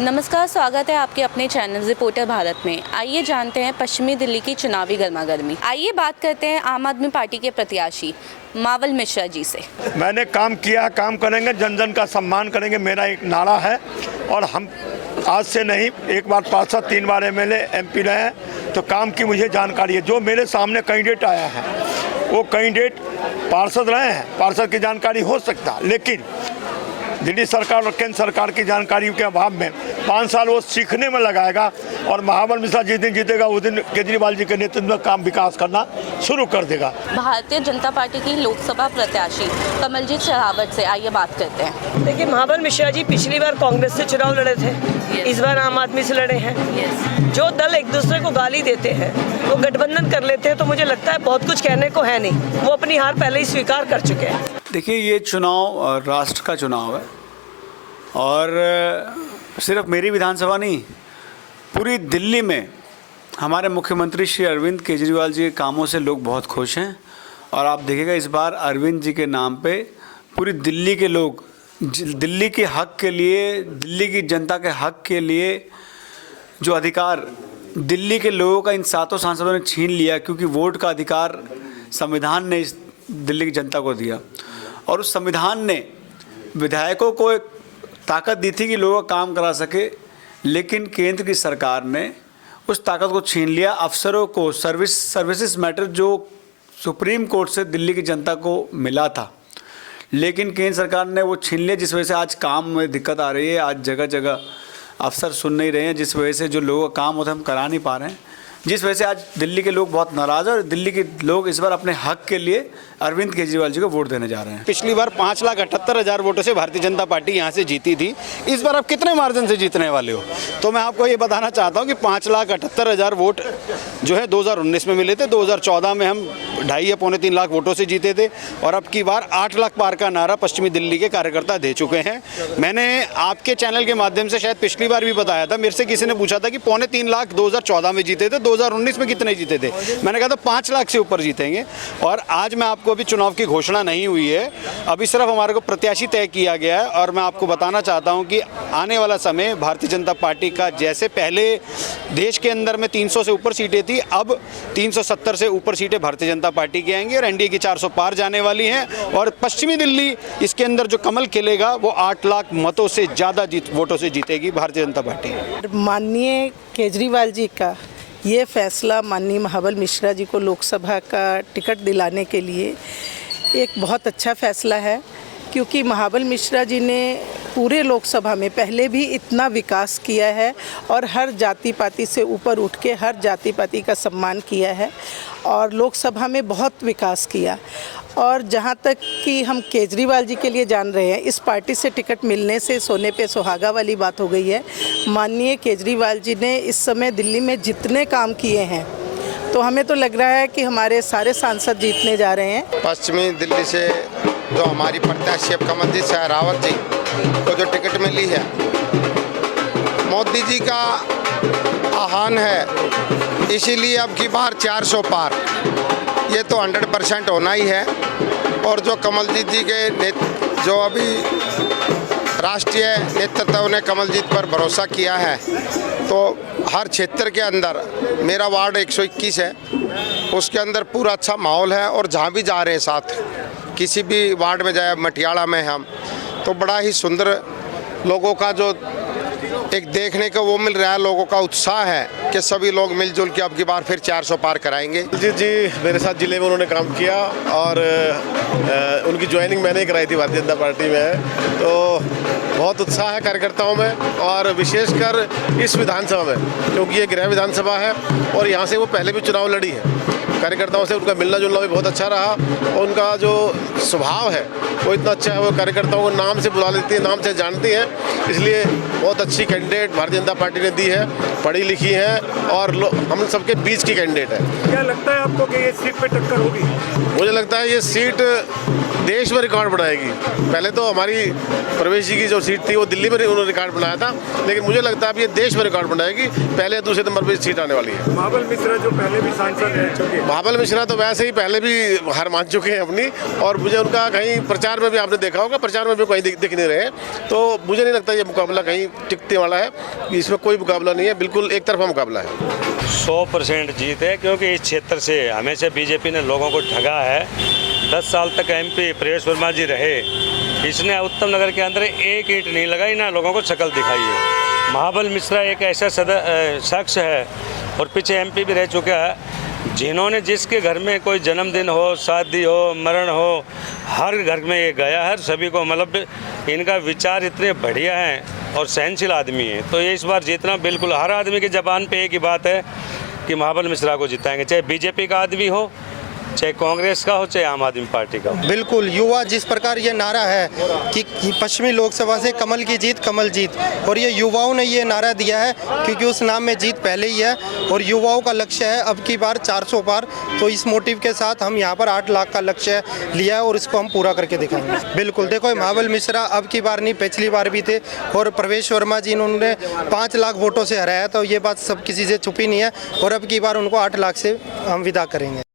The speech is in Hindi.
नमस्कार, स्वागत है आपके अपने चैनल रिपोर्टर भारत में। आइए जानते हैं पश्चिमी दिल्ली की चुनावी गर्मागर्मी। आइए बात करते हैं आम आदमी पार्टी के प्रत्याशी मावल मिश्रा जी से। मैंने काम किया, काम करेंगे, जन जन का सम्मान करेंगे, मेरा एक नारा है। और हम आज से नहीं, एक बार पार्षद, 3 बार एमएलए एमपी रहे हैं, तो काम की मुझे जानकारी है। जो मेरे सामने कैंडिडेट आया है वो कैंडिडेट पार्षद रहे हैं, पार्षद की जानकारी हो सकता है, लेकिन दिल्ली सरकार और केंद्र सरकार की जानकारी के अभाव में 5 साल वो सीखने में लगाएगा। और मावल मिश्रा जिस दिन जीतेगा उस दिन केजरीवाल जी के नेतृत्व में काम विकास करना शुरू कर देगा। भारतीय जनता पार्टी की लोकसभा प्रत्याशी कमलजीत शेरावत से आइए बात करते हैं। देखिए, मावल मिश्रा जी पिछली बार कांग्रेस से चुनाव लड़े थे, इस बार आम आदमी से लड़े हैं। जो दल एक दूसरे को गाली देते हैं वो गठबंधन कर लेते हैं, तो मुझे लगता है बहुत कुछ कहने को है नहीं, वो अपनी हार पहले ही स्वीकार कर चुके हैं। देखिए, ये चुनाव राष्ट्र का चुनाव है और सिर्फ मेरी विधानसभा नहीं, पूरी दिल्ली में हमारे मुख्यमंत्री श्री अरविंद केजरीवाल जी के कामों से लोग बहुत खुश हैं। और आप देखिएगा, इस बार अरविंद जी के नाम पे पूरी दिल्ली के लोग दिल्ली के हक के लिए, दिल्ली की जनता के हक के लिए जो अधिकार दिल्ली के लोगों का इन 7 सांसदों ने छीन लिया, क्योंकि वोट का अधिकार संविधान ने इस दिल्ली की जनता को दिया। और उस संविधान ने विधायकों को एक ताकत दी थी कि लोगों का काम करा सके, लेकिन केंद्र की सरकार ने उस ताकत को छीन लिया। अफसरों को सर्विसेज मैटर जो सुप्रीम कोर्ट से दिल्ली की जनता को मिला था, लेकिन केंद्र सरकार ने वो छीन लिया, जिस वजह से आज काम में दिक्कत आ रही है। आज जगह जगह अफसर सुन नहीं रहे हैं, जिस वजह से जो लोगों का काम होता है हम करा नहीं पा रहे हैं, जिस वजह से आज दिल्ली के लोग बहुत नाराज़ हैं। और दिल्ली के लोग इस बार अपने हक के लिए अरविंद केजरीवाल जी को वोट देने जा रहे हैं। पिछली बार 5,78,000 वोटों से भारतीय जनता पार्टी यहाँ से जीती थी। इस बार आप कितने मार्जिन से जीतने वाले हो? तो मैं आपको ये बताना चाहता हूँ कि 5,78,000 वोट जो है 2019 में मिले थे। 2014 में हम 2.5 या पौने 3 लाख वोटों से जीते थे, और अब की बार 8 लाख पार का नारा पश्चिमी दिल्ली के कार्यकर्ता दे चुके हैं। मैंने आपके चैनल के माध्यम से शायद पिछली बार भी बताया था, मेरे से किसी ने पूछा था कि पौने 3 लाख 2014 में जीते थे, 2019 में कितने जीते थे? मैंने कहा था 5 लाख से ऊपर जीतेंगे। और आज मैं आपको, अभी चुनाव की घोषणा नहीं हुई है, अभी सिर्फ हमारे को प्रत्याशी तय किया गया है। और मैं आपको बताना चाहता हूं कि आने वाला समय भारतीय जनता पार्टी का, जैसे पहले देश के अंदर में 300 से ऊपर सीटें थी, अब 370 से ऊपर सीटें भारतीय जनता पार्टी की आएंगी और एनडीए की 400 पार जाने वाली हैं। और पश्चिमी दिल्ली, इसके अंदर जो कमल खिलेगा वो 8 लाख मतों से ज़्यादा वोटों से जीतेगी भारतीय जनता पार्टी। माननीय केजरीवाल जी का ये फैसला माननीय मावल मिश्रा जी को लोकसभा का टिकट दिलाने के लिए एक बहुत अच्छा फैसला है, क्योंकि मावल मिश्रा जी ने पूरे लोकसभा में पहले भी इतना विकास किया है और हर जाति पाति से ऊपर उठ के हर जाति पाति का सम्मान किया है और लोकसभा में बहुत विकास किया। और जहाँ तक कि हम केजरीवाल जी के लिए जान रहे हैं, इस पार्टी से टिकट मिलने से सोने पे सुहागा वाली बात हो गई है। माननीय केजरीवाल जी ने इस समय दिल्ली में जितने काम किए हैं, तो हमें तो लग रहा है कि हमारे सारे सांसद जीतने जा रहे हैं। पश्चिमी दिल्ली से जो हमारी प्रत्याशी कमलजीत शेरावत जी को जो टिकट मिली है, मोदी जी का आह्वान है, इसीलिए अब की बार 400 पार, ये तो 100% होना ही है। और जो कमलजीत जी के जो अभी राष्ट्रीय नेतृत्व ने कमलजीत पर भरोसा किया है, तो हर क्षेत्र के अंदर, मेरा वार्ड 121 है, उसके अंदर पूरा अच्छा माहौल है। और जहाँ भी जा रहे हैं साथ, किसी भी वार्ड में जाए, मटियाला में हम, तो बड़ा ही सुंदर लोगों का जो एक देखने को वो मिल रहा है, लोगों का उत्साह है कि सभी लोग मिलजुल के अब की बार फिर 400 पार कराएंगे। जी मेरे साथ जिले में उन्होंने काम किया और उनकी ज्वाइनिंग मैंने कराई थी भारतीय जनता पार्टी में, तो बहुत उत्साह है कार्यकर्ताओं में, और विशेषकर इस विधानसभा में, क्योंकि ये गृह विधानसभा है और यहाँ से वो पहले भी चुनाव लड़ी है। कार्यकर्ताओं से उनका मिलना जुलना भी बहुत अच्छा रहा, और उनका जो स्वभाव है वो इतना अच्छा है, वो कार्यकर्ताओं को नाम से बुला लेती है, नाम से जानती है, इसलिए बहुत अच्छी कैंडिडेट भारतीय जनता पार्टी ने दी है, पढ़ी लिखी है और हम सबके बीच की कैंडिडेट है। क्या लगता है आपको कि ये सीट पे टक्कर होगी? मुझे लगता है ये सीट देश में रिकॉर्ड बनाएगी। पहले तो हमारी प्रवेश जी की जो सीट थी वो दिल्ली में उन्होंने रिकॉर्ड बनाया था, लेकिन मुझे लगता है अब ये देश में रिकॉर्ड बनाएगी। पहले दूसरे नंबर पर सीट आने वाली है। मावल मिश्रा जो पहले भी सांसद है, महाबल मिश्रा तो वैसे ही पहले भी हार मान चुके हैं अपनी, और मुझे उनका कहीं प्रचार में भी आपने देखा होगा, प्रचार में भी कहीं दिख नहीं रहे हैं। तो मुझे नहीं लगता ये मुकाबला कहीं टिकने वाला है, इसमें कोई मुकाबला नहीं है, बिल्कुल एक तरफा मुकाबला है। 100% जीत है, क्योंकि इस क्षेत्र से हमेशा बीजेपी ने लोगों को ठगा है। 10 साल तक MP प्रेस वर्मा जी रहे, इसने उत्तम नगर के अंदर एक ईंट नहीं लगाई, ना लोगों को शक्ल दिखाई है। महाबल मिश्रा एक ऐसा शख्स है और पीछे MP भी रह चुका है, जिन्होंने जिसके घर में कोई जन्मदिन हो, शादी हो, मरण हो, हर घर में ये गया है। सभी को मतलब इनका विचार इतने बढ़िया हैं और सहनशील आदमी है, तो ये इस बार जीतना बिल्कुल हर आदमी की ज़बान पे एक ही बात है कि महाबल मिश्रा को जिताएंगे, चाहे बीजेपी का आदमी हो, चाहे कांग्रेस का हो, चाहे आम आदमी पार्टी का हो। बिल्कुल, युवा जिस प्रकार ये नारा है कि पश्चिमी लोकसभा से कमल की जीत, कमल जीत, और ये युवाओं ने ये नारा दिया है क्योंकि उस नाम में जीत पहले ही है और युवाओं का लक्ष्य है अब की बार 400 पार। तो इस मोटिव के साथ हम यहाँ पर 8 लाख का लक्ष्य लिया है और इसको हम पूरा करके दिखाएंगे। बिल्कुल, देखो महाबल मिश्रा अब की बार नहीं, पिछली बार भी थे, और प्रवेश वर्मा जी इन्होंने 5 लाख वोटों से हराया, तो ये बात सब किसी से छुपी नहीं है, और अब की बार उनको 8 लाख से हम विदा करेंगे।